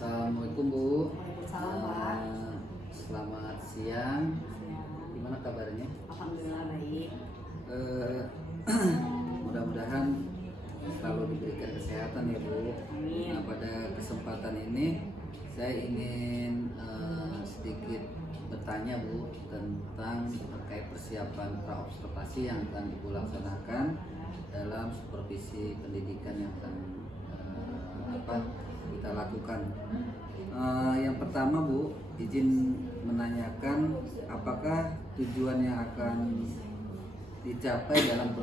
Assalamualaikum Bu. Waalaikumsalam Pak. Selamat siang. Gimana kabarnya? Alhamdulillah baik. Mudah-mudahan selalu diberikan kesehatan ya Bu. Amin. Nah, pada kesempatan ini saya ingin sedikit bertanya Bu tentang terkait persiapan praobservasi yang akan Ibu laksanakan dalam supervisi pendidikan yang akan kita lakukan. Yang pertama Bu, izin menanyakan apakah tujuan yang akan dicapai dalam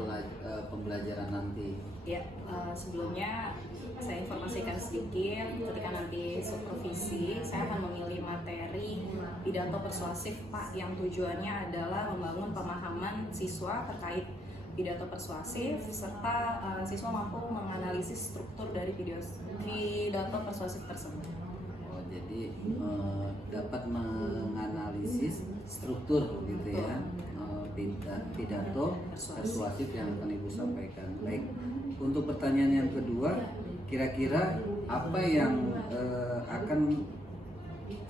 pembelajaran nanti? Ya, sebelumnya saya informasikan sedikit, ketika nanti supervisi saya akan memilih materi pidato persuasif Pak, yang tujuannya adalah membangun pemahaman siswa terkait pidato persuasif serta siswa mampu menganalisis struktur dari pidato persuasif tersebut. Oh, jadi dapat menganalisis struktur gitu ya, pidato persuasif yang akan Ibu sampaikan. Baik, untuk pertanyaan yang kedua, kira-kira apa yang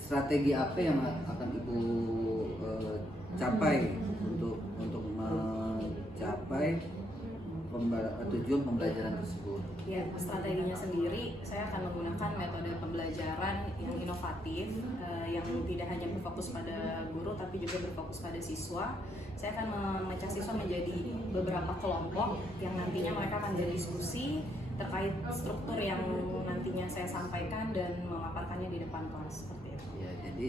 strategi apa yang akan Ibu capai untuk mencapai tujuan pembelajaran tersebut? Ya, strateginya sendiri saya akan menggunakan metode pembelajaran yang inovatif, yang tidak hanya berfokus pada guru tapi juga berfokus pada siswa. Saya akan memecah siswa menjadi beberapa kelompok yang nantinya mereka akan berdiskusi terkait struktur yang nantinya saya sampaikan dan memaparkannya di depan kelas, seperti itu. Ya, jadi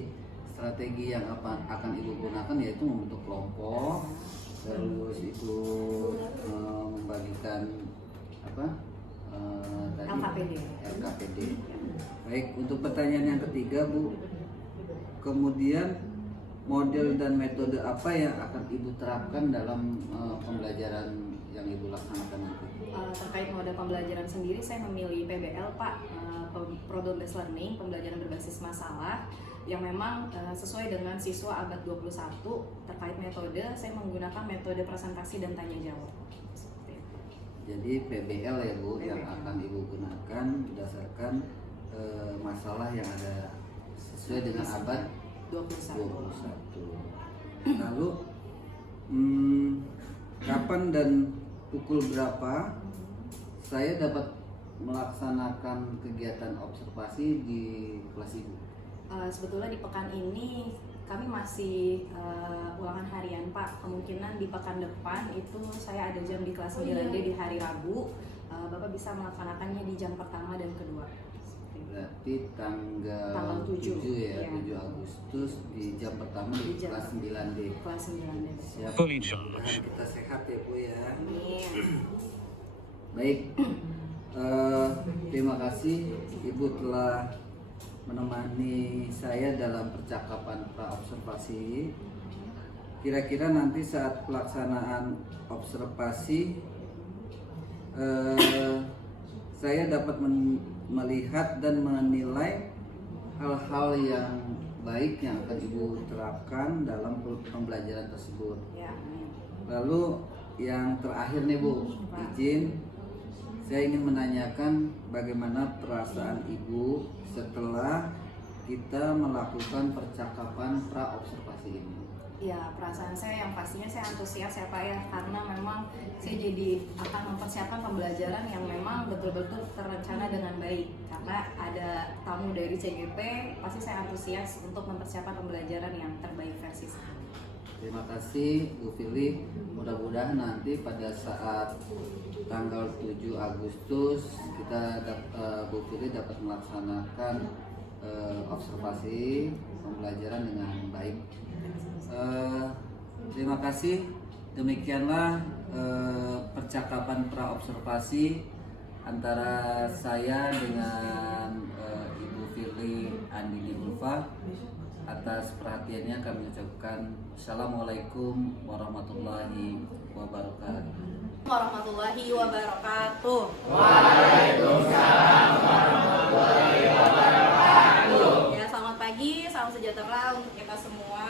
strategi yang akan Ibu gunakan yaitu membentuk kelompok, terus itu membagikan LKPD. Baik, untuk pertanyaan yang ketiga Bu, kemudian model dan metode apa yang akan Ibu terapkan dalam pembelajaran yang Ibu laksanakan nanti? Terkait mode pembelajaran sendiri, saya memilih PBL Pak, Problem Based Learning, pembelajaran berbasis masalah, yang memang sesuai dengan siswa abad 21. Terkait metode, saya menggunakan metode presentasi dan tanya jawab. Jadi PBL ya Bu, yang akan Ibu gunakan berdasarkan masalah yang ada sesuai dengan abad 21. Lalu kapan dan pukul berapa saya dapat melaksanakan kegiatan observasi di kelas Ibu? Sebetulnya di pekan ini kami masih ulangan harian Pak. Kemungkinan di pekan depan itu saya ada jam di kelas 9D di hari Rabu. Bapak bisa melaksanakannya di jam pertama dan kedua. Berarti tanggal 7 ya, 7 Agustus di jam pertama di kelas 9D. Kelas 9D. Siap. Kita sehat ya Bu ya. Amin. Baik. Terima kasih Ibu telah menemani saya dalam percakapan praobservasi. Kira-kira nanti saat pelaksanaan observasi saya dapat melihat dan menilai hal-hal yang baik yang akan Ibu terapkan dalam pembelajaran tersebut. Ya. Lalu yang terakhir nih Bu, izin saya ingin menanyakan bagaimana perasaan Ibu setelah kita melakukan percakapan praobservasi ini. Ya, perasaan saya yang pastinya saya antusias ya Pak ya, karena memang saya jadi akan mempersiapkan pembelajaran yang memang betul-betul terencana dengan baik. Karena ada tamu dari CGP, pasti saya antusias untuk mempersiapkan pembelajaran yang terbaik versi saya. Terima kasih Bu Fili. Mudah-mudahan nanti pada saat tanggal 7 Agustus kita Bu Fili dapat melaksanakan observasi pembelajaran dengan baik. Terima kasih. Demikianlah percakapan praobservasi antara saya dengan Ibu Fili Andini Ulfa. Atas perhatiannya kami ucapkan Assalamualaikum warahmatullahi wabarakatuh. Warahmatullahi wabarakatuh. Waalaikumsalam warahmatullahi wabarakatuh. Ya, selamat pagi, salam sejahtera untuk kita semua.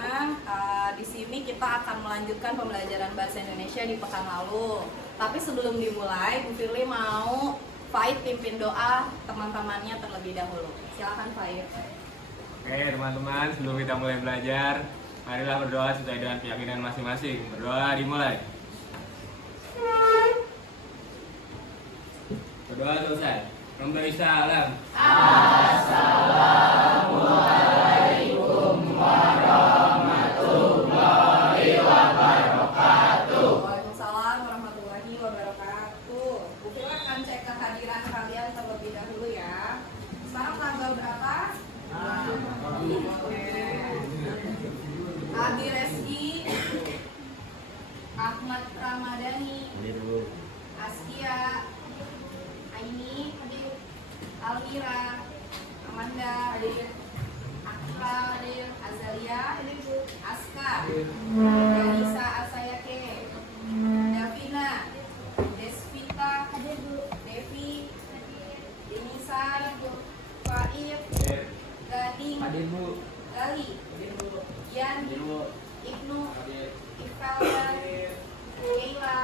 Di sini kita akan melanjutkan pembelajaran bahasa Indonesia di pekan lalu. Tapi sebelum dimulai, Bu Firly mau Faid pimpin doa teman-temannya terlebih dahulu. Silakan Faid. Oke teman-teman, sebelum kita mulai belajar, marilah berdoa sesuai dengan keyakinan masing-masing. Berdoa dimulai. Berdoa selesai. Memberi salam. Waalaikumsalam warahmatullahi wabarakatuh. Bu Fil akan cek kehadiran kalian terlebih dahulu ya. Sekarang tanggal berapa? Oke. Abi Reski, Ahmad Ramadhani, Askia, Aini, hadir. Almira, Amanda, hadir. Akra, hadir. Azalia, hadir. Aska, Danisa Asayake, Davina, Desvita, hadir. Devi, Denisa, Faib, Gading, Gali, Yan, Ibnu, Ifalda, Keila,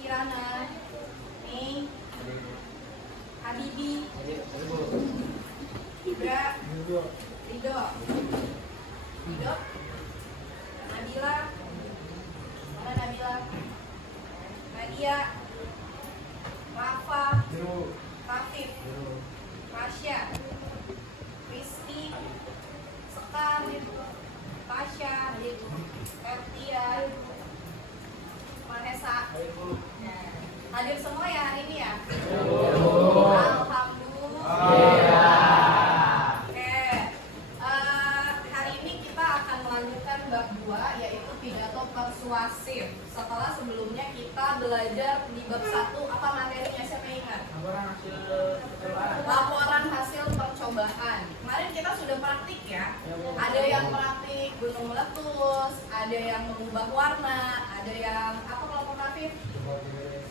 Kirana, Mei, Habibi, Ibra, Ridho, Nabila, mana Nabila, Nadia, Rafa, Rafif, Rasya, Rizky, Sekar, Tasya, Ertia, Vanessa. Hadir semua ya hari ini ya? Alhamdulillah. Oke. Hari ini kita akan melanjutkan bab 2 yaitu pidato persuasif. Setelah sebelumnya kita belajar di bab 1 apa materinya, siapa yang ingat? Laporan hasil percobaan. Kemarin kita sudah praktik ya. Ada yang praktik gunung meletus, ada yang mengubah warna, ada yang apa kelompok Rafif?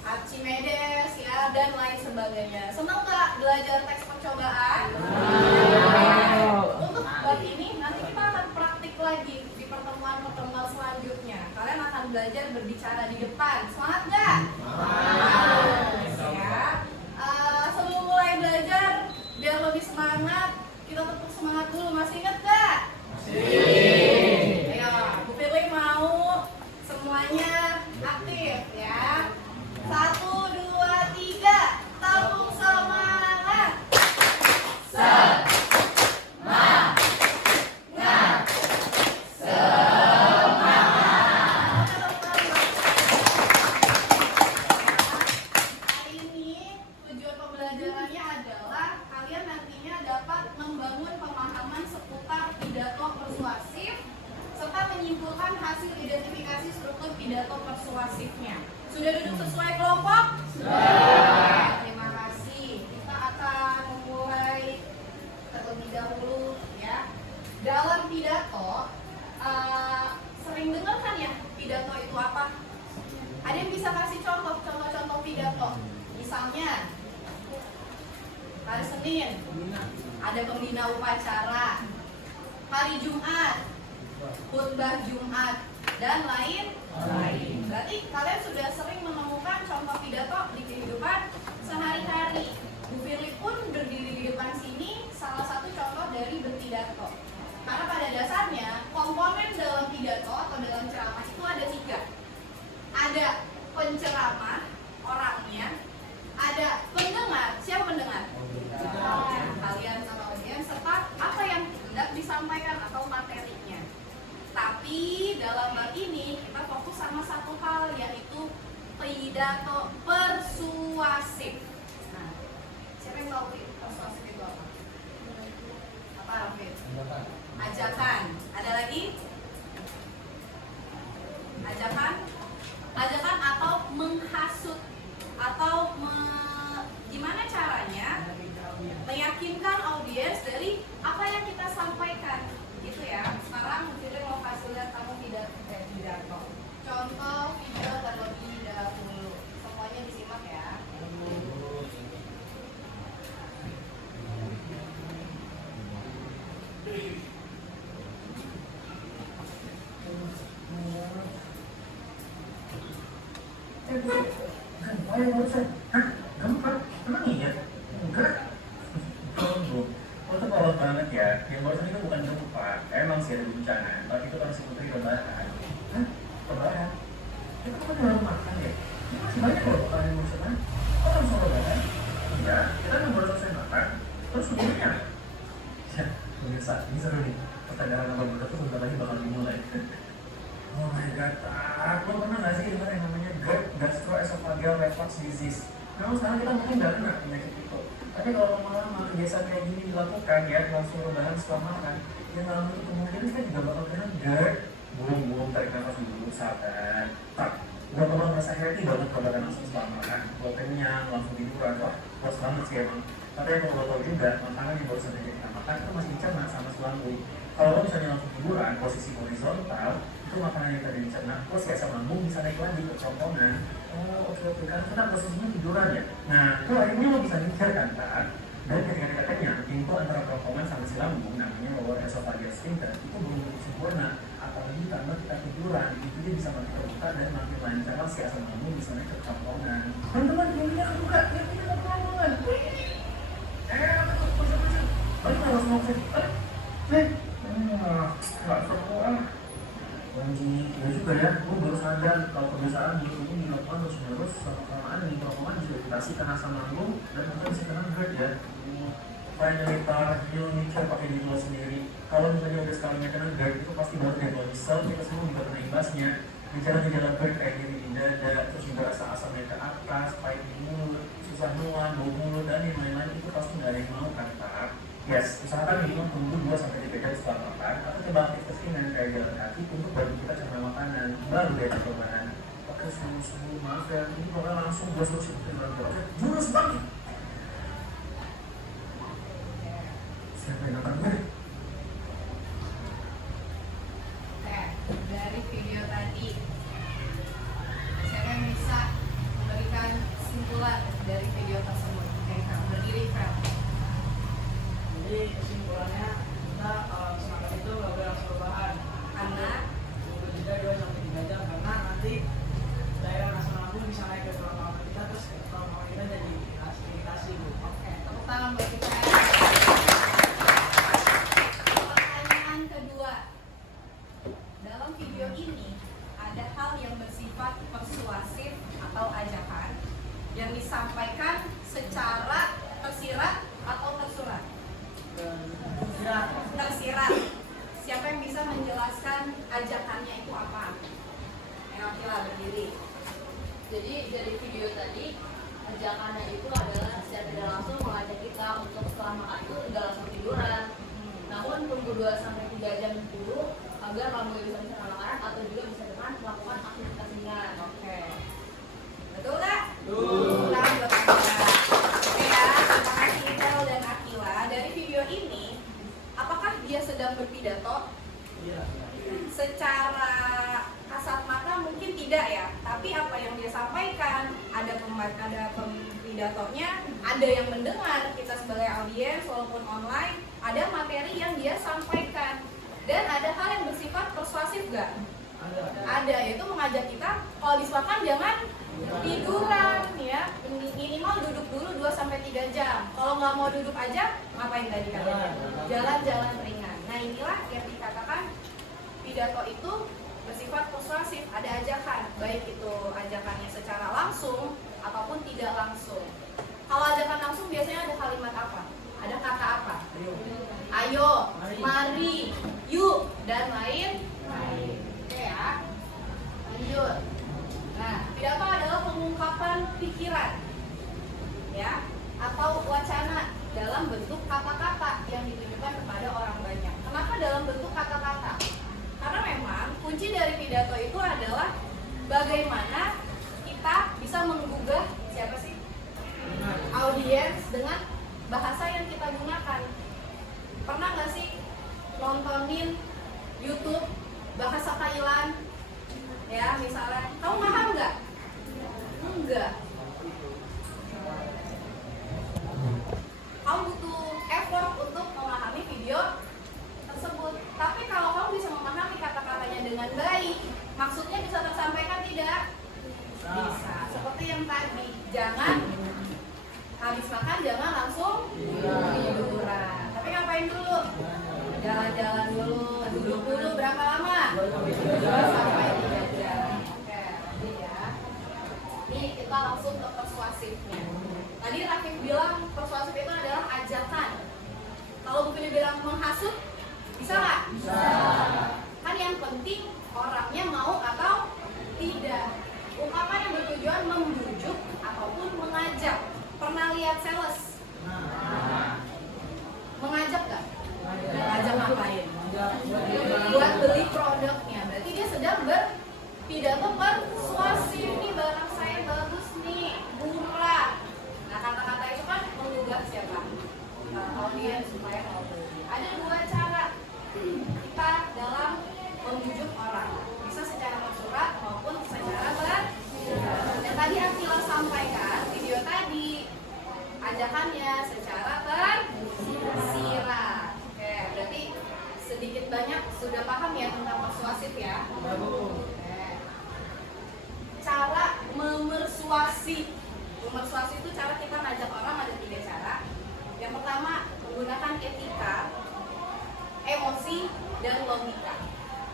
Archimedes ya, dan lain sebagainya. Senang nggak belajar teks percobaan? Untuk bab ini nanti kita akan praktik lagi di pertemuan-pertemuan selanjutnya. Kalian akan belajar berbicara di depan. Semangat nggak? Ya. Sebelum mulai belajar, biar lebih semangat, kita tepuk semangat dulu. Masih ingat nggak? Masih. Ayo, Bu Firly mau semuanya aktif ya. 1, 2, 3, tepuk semangat. Hari ini tujuan pembelajarannya adalah kalian nantinya dapat membangun pemahaman seputar pidato persuasif serta menyimpulkan hasil identifikasi struktur pidato persuasifnya. Sudah duduk sesuai kelompok? Sudah. Terima kasih. Kita akan memulai terlebih dahulu ya. Dalam pidato, sering dengar kan ya pidato itu apa? Ada yang bisa kasih contoh pidato? Misalnya, hari Senin ada pembina upacara, hari Jumat khutbah Jumat, dan lain. Berarti kalian sudah sering menemukan contoh pidato di kehidupan sehari-hari. Bu Firly pun berdiri di depan sini salah satu contoh dari berpidato. Karena pada dasarnya komponen dalam pidato atau dalam ceramah itu ada 3. Ada penceramah orangnya, ada pendengar. Siapa pendengar? Kalian sama audiens, serta apa yang hendak disampaikan atau materinya. Tapi dalam bab ini kita fokus sama satu hal, yaitu pidato persuasif. Nah, siapa yang tahu persuasif itu apa? Apa, Rafif? Ajakan. Ada lagi? Ajakan? Ajakan atau menghasut atau gimana caranya meyakinkan audiens dari apa yang kita sampaikan, gitu ya. Sekarang kita mau kasih lihat kamu pidato. Contoh video terlebih dahulu. Semuanya disimak ya. Hah? Kamu Sebenarnya kalau kalian mau senang, kok langsung lebaran? Iya, kita kan baru selesai makan, terus sebelumnya. Ya, pemirsa, ini seru nih. Pertanyaan nomor berikut tuh sebentar lagi bakal dimulai. Oh my god, lo pernah nggak sih dengar yang namanya GERD, gastroesophageal reflux disease? Memang sekarang kita mungkin nggak kena penyakit itu. Tapi kalau lama-lama kebiasaan kayak gini dilakukan ya, langsung rebahan setelah makan, ya lama itu kemungkinan kita juga bakal kena GERD. Belum, tarik nafas dulu, sabar. Tak, gue bakal merasa happy banget kalau makan langsung setelah makan. Gue kenyang, langsung tiduran, wah, puas banget sih emang. Tapi yang perlu tahu juga, makanan yang baru saja kita makan itu masih dicerna sama si lambung. Kalau lo misalnya langsung tiduran, posisi horizontal, itu makanan yang tadi dicerna, terus kayak sama lambung bisa naik lagi ke kerongkongan. Oh, oke, karena kita posisinya tiduran ya. Nah, itu akhirnya lo bisa mikir kan, tak? Dan ketika kita kenyang, pintu antara kerongkongan sama si lambung, namanya lower esophageal sphincter, itu belum begitu sempurna. Apalagi karena kita tiduran, itu dia bisa makin terbuka dan makin lancar si asam lambung bisa naik ke kerongkongan. Teman-teman, pintunya kebuka, pintunya ke kerongkongan. Balik harus mau sih. Nggak seru Anjing, ya juga ya, gue baru sadar kalau kebiasaan ini dilakukan terus-menerus sama kelamaan nih, kerongkongan bisa iritasi karena asam lambung dan kita bisa kena GERD ya. Finally, you need to pakai diri lo sendiri. Kalau misalnya udah sekalinya kena GERD, itu pasti baru deh kalau misal kita semua juga kena imbasnya. Gejala-gejala GERD kayak nyeri di dada, terus juga rasa asamnya ke atas, pahit di mulut, susah nuan, bau mulut, dan yang lain-lain itu pasti nggak ada yang mau kan, Pak? Yes, usahakan minimum tunggu 2-3 jam setelah makan, atau coba aktivitas ringan kayak jalan kaki untuk bantu kita cerna makanan, baru deh percobaan. Oke, sungguh maaf ya, ini pokoknya langsung gue suruh sebutin lagi. Oke, jurus bangkit! Siapa yang akan gue? Dari video tadi, siapa yang bisa memberikan kesimpulan dari video tersebut? Oke, Kak, berdiri, Kak. Jadi kesimpulannya kita semakan itu nggak boleh langsung rebahan Karena tunggu jeda 2-3 jam karena nanti daerah asam lambung bisa naik ke kerongkongan kita terus kerongkongan kita jadi iritasi Bu. oke, tepuk tangan buat kita. Pertanyaan kedua, dalam video ini ada hal yang bersifat persuasif atau ajakan yang disampaikan secara tersirat atau tersurat. Tersirat. Siapa yang bisa menjelaskan ajakannya itu apa? Enokila berdiri. Jadi dari video tadi ajakannya itu adalah secara tidak langsung mengajak kita untuk setelah makan itu tidak langsung tiduran, namun tunggu 2-3 jam dulu agar lambung bisa mencerna makanan atau juga bisa dengan melakukan aktivitas ringan. Oke. Betul nggak? Betul. Tangan buat Akila. Oke ya, terima kasih Itel dan Akila. Dari video ini, apakah dia sedang berpidato? Iya. Secara kasat mata mungkin tidak ya, tapi apa yang dia sampaikan, ada pidatonya, ada yang mendengar, kita sebagai audiens walaupun online, ada materi yang dia sampaikan, dan ada hal yang bersifat persuasif gak? Ada, yaitu mengajak kita kalau habis makan jangan tiduran ya, minimal duduk dulu 2-3 jam. Kalau nggak mau duduk aja, ngapain tadi katanya? Jalan-jalan ringan. Nah inilah yang dikatakan pidato itu bersifat persuasif, ada ajakan, baik itu ajakannya secara langsung ataupun tidak langsung. Kalau ajakan langsung biasanya ada kalimat apa? Ada kata apa? Ayo, mari, yuk, dan lain-lain. Oke ya, lanjut. Nah, pidato adalah pengungkapan pikiran, ya, atau wacana dalam bentuk kata-kata yang ditujukan kepada orang banyak. Kenapa dalam bentuk kata-kata? Karena memang kunci dari pidato itu adalah bagaimana kita bisa menggugah siapa sih? Audiens dengan bahasa yang kita gunakan. Pernah nggak sih nontonin YouTube bahasa Thailand? Ya, misalnya, kamu paham nggak? Enggak. Kamu butuh effort untuk memahami video tersebut. Tapi kalau kamu bisa memahami kata-katanya dengan baik, maksudnya bisa tersampaikan tidak? Bisa. Seperti yang tadi, jangan habis makan jangan langsung tiduran. Tapi ngapain dulu? Jalan-jalan dulu, duduk dulu berapa lama? 2-3 jam. Oke, lanjut ya. Ini kita persuasifnya. Tadi Rafif bilang persuasif itu adalah ajakan. Kalau Bu Fili bilang menghasut, bisa nggak? Bisa. Kan yang penting orangnya mau atau tidak. Ungkapan yang bertujuan membujuk ataupun mengajak. Pernah lihat sales? Mengajak nggak? Mengajak ngapain? Buat beli produknya. Berarti dia sedang berpidato persuasif, nih barang saya bagus nih, murah. Nah kata-kata itu kan menggugah siapa? Audiens supaya mau beli. Ada dua cara kita dalam membujuk orang, bisa secara tersurat maupun secara dan tadi Akila sampaikan video tadi ajakannya secara tersirat. Oke, berarti sedikit banyak sudah paham ya tentang persuasif ya. Oke. Cara memersuasi itu cara kita ngajak orang ada 3 cara. Yang pertama menggunakan etika, emosi, dan logika.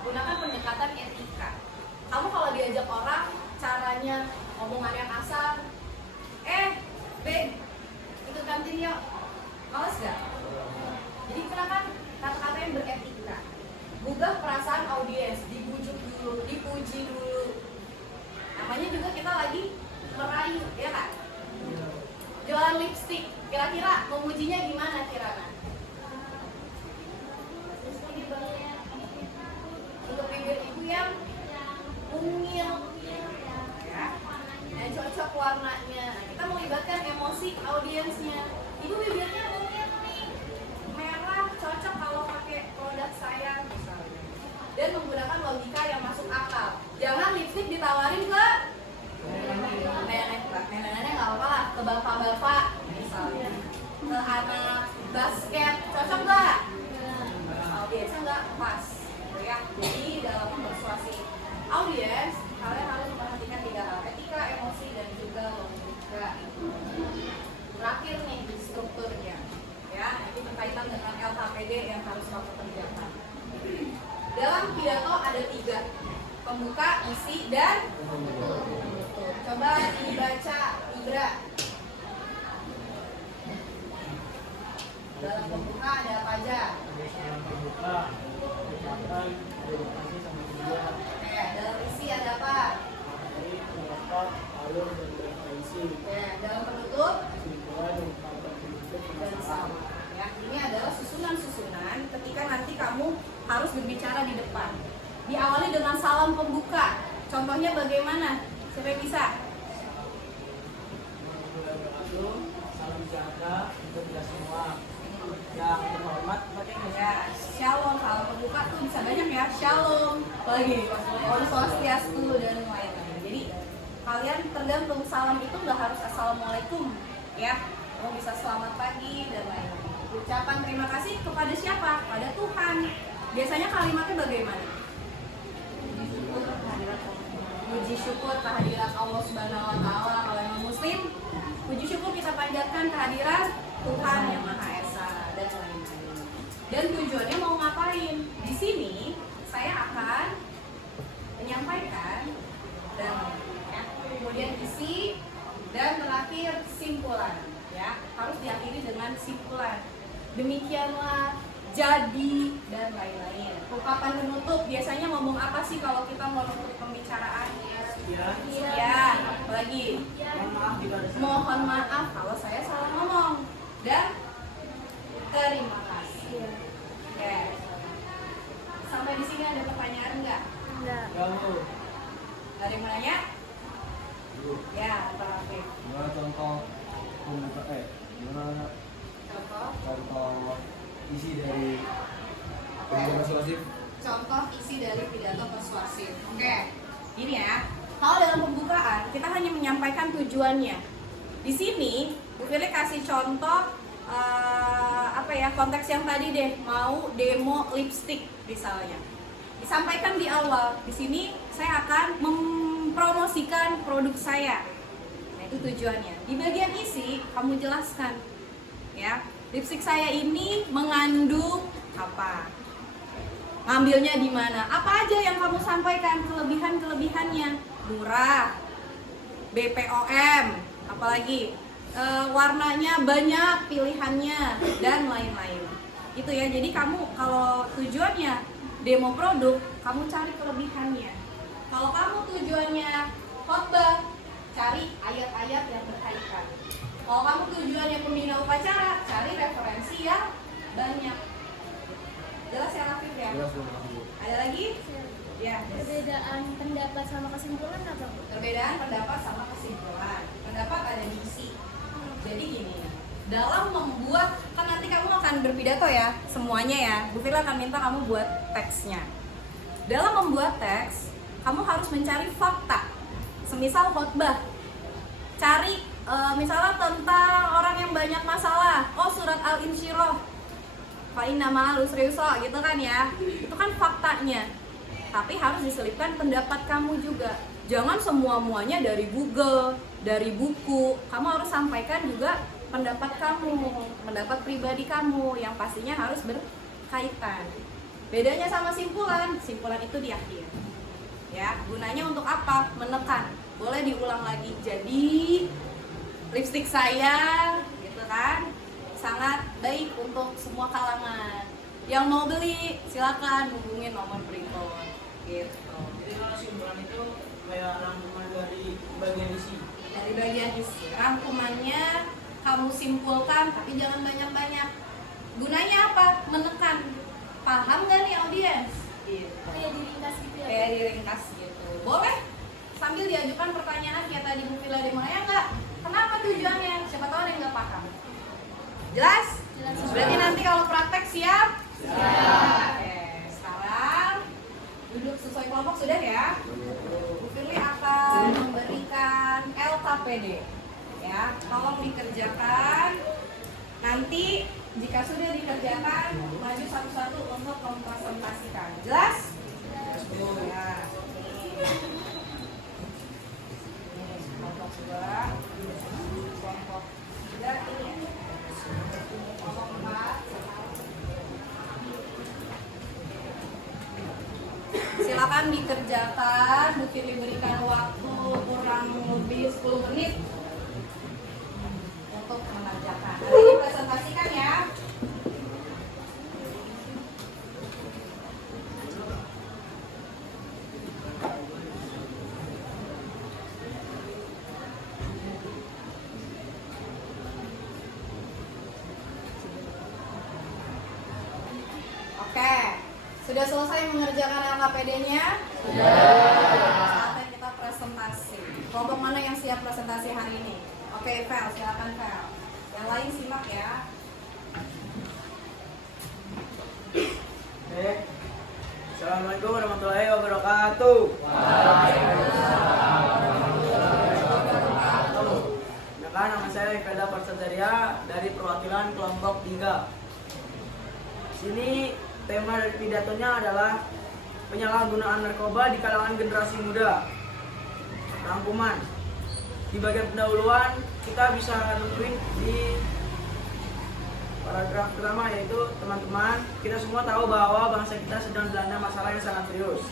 Gunakan pendekatan etika. Kamu kalau diajak orang caranya omongan yang asal, B, ikut kantin yuk, males gak? Jadi gunakan kata-kata yang beretika. Gugah perasaan audiens, dibujuk dulu, dipuji dulu. Namanya juga kita lagi merayu, ya kan? Jualan lipstick, kira-kira memujinya gimana Kirana? Untuk bibir ibu yang mungil, ya, dan cocok warnanya. Nah, kita melibatkan emosi audiensnya. Ibu bibirnya mungil nih, merah, cocok kalau pakai produk saya misalnya. Dan menggunakan logika yang masuk akal. Jangan lipstick ditawarin ke nenek-nenek nggak apa-apa lah, ke bapak-bapak misalnya, ke anak basket, cocok nggak? Audiensnya nggak pas, ya. Jadi dalam mempersuasi audiens, kalian harus memperhatikan 3 hal: etika, emosi, dan juga logika. Terakhir nih strukturnya, ya, itu berkaitan dengan LKPD yang harus kamu kerjakan. Dalam pidato ada 3, pembuka, isi, dan penutup. Coba dibaca Ibra. Dalam pembuka ada apa aja? Dalam pembuka, ucapan, edukasi sama tujuan. Oke, dalam isi ada apa? Materi, pendapat, alur, dan referensi. Oke, dalam penutup Kesimpulan, ungkapan penutup, dan sama. Ya, ini adalah susunan-susunan ketika nanti kamu harus berbicara di depan. Diawali dengan salam pembuka. Contohnya bagaimana? Siapa yang bisa? Salam sejahtera untuk kita semua. Yang terhormat, Ya, shalom. Salam pembuka tuh bisa banyak ya. Shalom. Lagi. Om Swastiastu dan lain-lain. Jadi kalian tergantung salam itu nggak harus assalamualaikum, ya. Kamu bisa selamat pagi dan lain-lain. Ucapan terima kasih kepada siapa? Pada Tuhan. Biasanya kalimatnya bagaimana? Puji syukur kehadirat Allah Subhanahu wa taala. Kalau yang muslim, puji syukur kita panjatkan kehadirat Tuhan yang Maha Esa dan lain-lain. Dan tujuannya mau ngapain? Di sini saya akan menyampaikan dan ya, kemudian isi dan terakhir simpulan, ya. Harus diakhiri dengan simpulan. Demikianlah, jadi, dan lain-lain. Ungkapan penutup biasanya ngomong apa sih kalau kita mau menutup pembicaraan? Ya, apalagi mohon maaf kalau saya salah ngomong dan terima kasih. Oke. Sampai di sini ada pertanyaan nggak? Nggak ada yang mau nanya? Ya, Pak Rafiq. Gimana contoh pembuka gimana contoh isi dari pidato persuasif? Contoh isi dari pidato persuasif. Oke, ini ya. Kalau dalam pembukaan kita hanya menyampaikan tujuannya. Di sini Bu Fili kasih contoh konteks yang tadi deh, mau demo lipstick misalnya. Disampaikan di awal. Di sini saya akan mempromosikan produk saya. Nah, itu tujuannya. Di bagian isi kamu jelaskan, ya. Lipstick saya ini mengandung apa? Ngambilnya di mana? Apa aja yang kamu sampaikan kelebihan-kelebihannya? Murah, BPOM, apalagi warnanya banyak, pilihannya dan lain-lain. Itu ya. Jadi kamu kalau tujuannya demo produk, kamu cari kelebihannya. Kalau kamu tujuannya khotbah, cari ayat-ayat yang berkaitan. Kalau kamu tujuannya pembina upacara, cari referensi yang banyak. Jelas ya Rafif ya? Jelas dong, Bu. Ada lagi? Ya. Perbedaan pendapat sama kesimpulan apa, Bu? Perbedaan pendapat sama kesimpulan. Pendapat ada di isi. Jadi gini, dalam membuat, kan nanti kamu akan berpidato ya, semuanya ya. Bu Firla akan minta kamu buat teksnya. Dalam membuat teks, kamu harus mencari fakta. Semisal khotbah, cari misalnya tentang orang yang banyak masalah. Oh, surat Al-Insyirah, fa inna ma'al usri yusra, gitu kan ya. Itu kan faktanya. Tapi harus diselipkan pendapat kamu juga. Jangan semua-muanya dari Google, dari buku. Kamu harus sampaikan juga pendapat kamu, pendapat pribadi kamu yang pastinya harus berkaitan. Bedanya sama simpulan, simpulan itu di akhir. Ya, gunanya untuk apa? Menekan. Boleh diulang lagi. Jadi lipstik saya, gitu kan, sangat baik untuk semua kalangan. Yang mau beli, silakan hubungin nomor berikut. Gitu. Jadi kalau simpulan itu kayak rangkuman dari bagian isi. Dari bagian isi, rangkumannya kamu simpulkan, tapi jangan banyak-banyak. Gunanya apa? Menekan. Paham gak nih audiens? Gitu. Kayak diringkas gitu ya? Kayak diringkas gitu. Boleh sambil diajukan pertanyaan kayak tadi Bu Vila Demaya nggak? Kenapa tujuannya? Siapa tahu ada yang nggak paham. Jelas? Jelas. Berarti nanti kalau praktek siap? Siap. Oke, sekarang duduk sesuai kelompok sudah ya? Bu Firly akan memberikan LKPD. Ya, tolong dikerjakan. Nanti jika sudah dikerjakan, maju satu-satu untuk mempresentasikan. Jelas? Ya. Ini kelompok 2, kelompok 3 ini. Kelompok 4. Silakan dikerjakan. Bu Firly berikan waktu kurang lebih 10 menit untuk mengerjakan. Nanti dipresentasikan ya. Oke, sudah selesai mengerjakan LKPD-nya? Sudah. Saatnya kita presentasi. Kelompok mana yang siap presentasi hari ini? Oke, Vel, silakan Vel. Yang lain simak ya. Oke. Assalamualaikum warahmatullahi wabarakatuh. Perkenalkan, nama saya Imelda Parsajaria dari perwakilan kelompok 3. Sini tema dari pidatonya adalah penyalahgunaan narkoba di kalangan generasi muda. Rangkuman. Di bagian pendahuluan kita bisa nemuin di paragraf pertama, yaitu teman-teman, kita semua tahu bahwa bangsa kita sedang dilanda masalah yang sangat serius.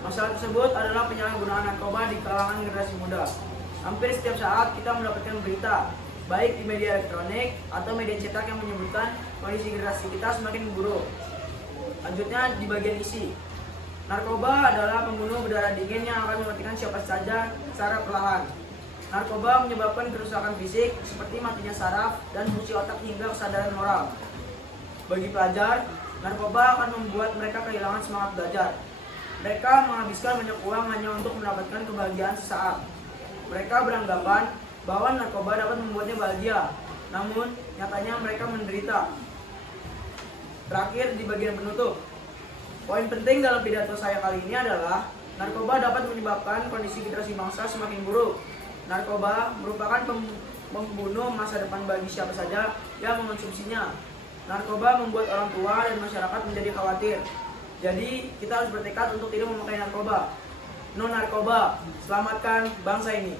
Masalah tersebut adalah penyalahgunaan narkoba di kalangan generasi muda. Hampir setiap saat kita mendapatkan berita, baik di media elektronik atau media cetak, yang menyebutkan kondisi generasi kita semakin buruk. Lanjutnya di bagian isi. Narkoba adalah pembunuh berdarah dingin yang akan mematikan siapa saja secara perlahan. Narkoba menyebabkan kerusakan fisik seperti matinya saraf dan fungsi otak hingga kesadaran moral. Bagi pelajar, narkoba akan membuat mereka kehilangan semangat belajar. Mereka menghabiskan banyak uang hanya untuk mendapatkan kebahagiaan sesaat. Mereka beranggapan bahwa narkoba dapat membuatnya bahagia, namun nyatanya mereka menderita. Terakhir di bagian penutup, poin penting dalam pidato saya kali ini adalah narkoba dapat menyebabkan kondisi generasi bangsa semakin buruk. Narkoba merupakan pembunuh masa depan bagi siapa saja yang mengonsumsinya. Narkoba membuat orang tua dan masyarakat menjadi khawatir. Jadi kita harus bertekad untuk tidak memakai narkoba. No narkoba, selamatkan bangsa ini.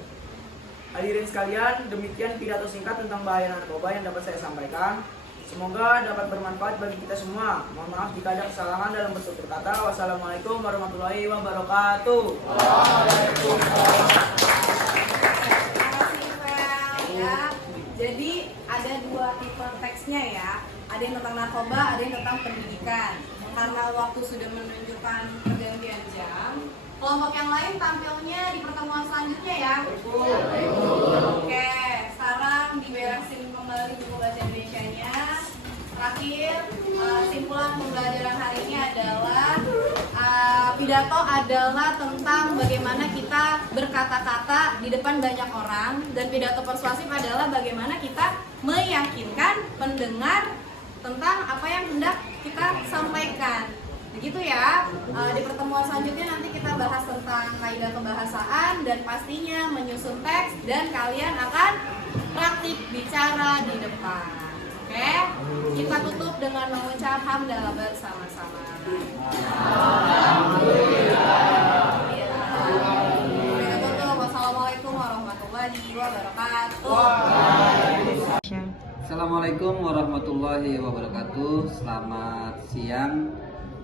Hadirin sekalian, demikian pidato singkat tentang bahaya narkoba yang dapat saya sampaikan. Semoga dapat bermanfaat bagi kita semua. Mohon maaf jika ada kesalahan dalam bertutur kata. Wassalamualaikum warahmatullahi wabarakatuh. Terima kasih, Vel. narkoba, ada yang tentang pendidikan. Karena waktu sudah menunjukkan pergantian jam, kelompok yang lain tampilnya di pertemuan selanjutnya ya. Oke, sekarang diberesin kembali buku bahasa Indonesianya. Terakhir, simpulan pembelajaran hari ini adalah pidato adalah tentang bagaimana kita berkata-kata di depan banyak orang, dan pidato persuasif adalah bagaimana kita meyakinkan pendengar tentang apa yang hendak kita sampaikan. Begitu ya. Di pertemuan selanjutnya nanti kita bahas tentang kaidah kebahasaan dan pastinya menyusun teks, dan kalian akan praktik bicara di depan. Oke? Kita tutup dengan mengucap hamdalah bersama-sama. Wassalamualaikum warahmatullahi wabarakatuh. Assalamualaikum warahmatullahi wabarakatuh. Selamat siang.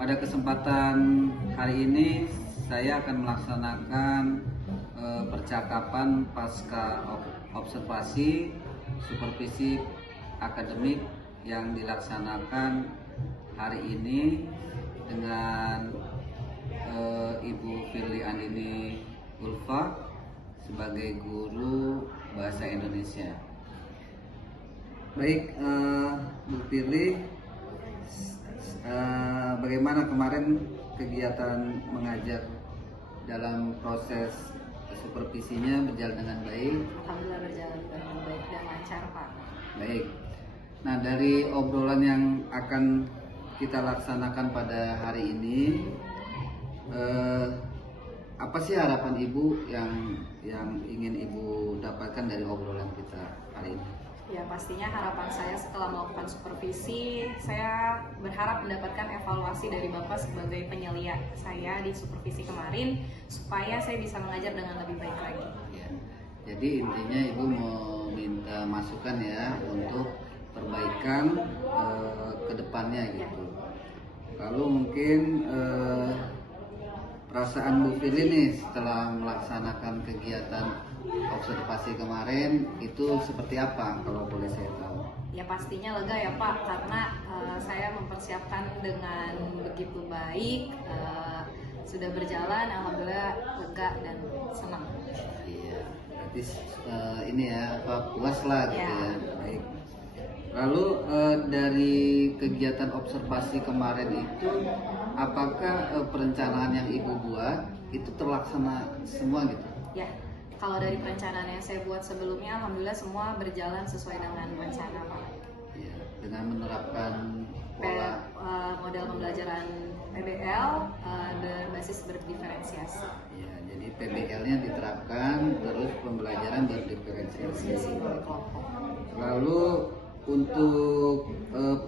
Pada kesempatan hari ini saya akan melaksanakan percakapan pasca observasi supervisi akademik yang dilaksanakan hari ini dengan Ibu Firly Andini Ulfa sebagai guru bahasa Indonesia. Baik, Bu Firly, bagaimana kemarin kegiatan mengajar dalam proses supervisinya berjalan dengan baik? Alhamdulillah berjalan dengan baik dan lancar, Pak. Baik. Nah, dari obrolan yang akan kita laksanakan pada hari ini, apa sih harapan Ibu yang ingin Ibu dapatkan dari obrolan kita hari ini? Ya, pastinya harapan saya setelah melakukan supervisi, saya berharap mendapatkan evaluasi dari Bapak sebagai penyelia saya di supervisi kemarin, supaya saya bisa mengajar dengan lebih baik lagi. Ya. Jadi intinya Ibu mau minta masukan ya untuk perbaikan ke depannya gitu. Lalu mungkin perasaan Bu Firly nih setelah melaksanakan kegiatan observasi kemarin itu seperti apa kalau boleh saya tahu? Ya pastinya lega ya Pak, karena saya mempersiapkan dengan begitu baik, sudah berjalan, alhamdulillah lega dan senang. Iya, berarti ini ya puas lah gitu ya. Baik. Lalu dari kegiatan observasi kemarin itu, apakah perencanaan yang Ibu buat itu terlaksana semua gitu? Ya, kalau dari perencanaan yang saya buat sebelumnya, alhamdulillah semua berjalan sesuai dengan rencana Pak. Ya, dengan menerapkan pola model pembelajaran PBL berbasis berdiferensiasi. Ya, jadi PBL-nya diterapkan, terus pembelajaran berdiferensiasi. Lalu untuk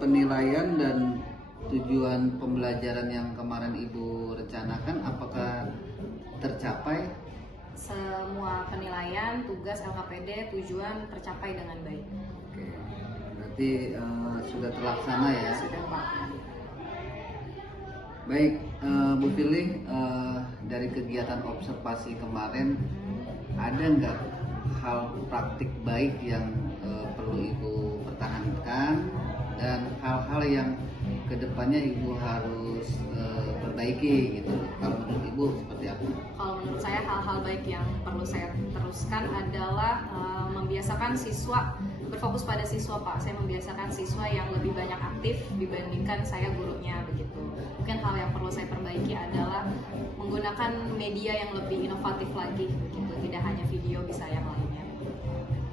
penilaian dan tujuan pembelajaran yang kemarin Ibu rencanakan, apakah tercapai? Semua penilaian, tugas LKPD, tujuan tercapai dengan baik. Oke, berarti sudah terlaksana ya? Sudah Pak. Baik, Bu Firly, dari kegiatan observasi kemarin, ada nggak hal praktik baik yang perlu Ibu pertahankan dan hal-hal yang kedepannya Ibu harus perbaiki gitu? Kalau menurut Ibu seperti apa? Kalau menurut saya hal-hal baik yang perlu saya teruskan adalah membiasakan siswa, berfokus pada siswa Pak. Saya membiasakan siswa yang lebih banyak aktif dibandingkan saya gurunya begitu. Mungkin hal yang perlu saya perbaiki adalah menggunakan media yang lebih inovatif lagi begitu, tidak hanya video, bisa yang lainnya.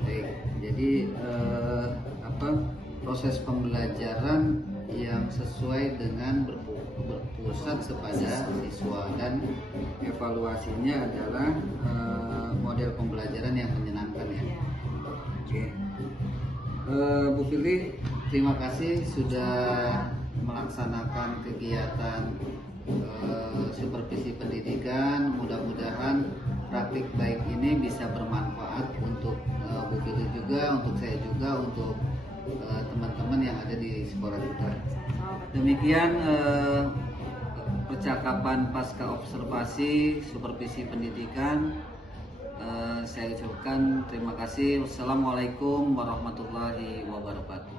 Baik, jadi proses pembelajaran yang sesuai dengan berpusat kepada siswa, dan evaluasinya adalah model pembelajaran yang menyenangkan ya. Oke, Bu Firly, terima kasih sudah melaksanakan kegiatan supervisi pendidikan. Mudah-mudahan praktik baik ini bisa bermanfaat untuk Bu Firly juga, untuk saya juga, untuk teman-teman yang ada di sekolah kita. Demikian percakapan pasca observasi supervisi pendidikan. Saya ucapkan terima kasih. Wassalamualaikum warahmatullahi wabarakatuh.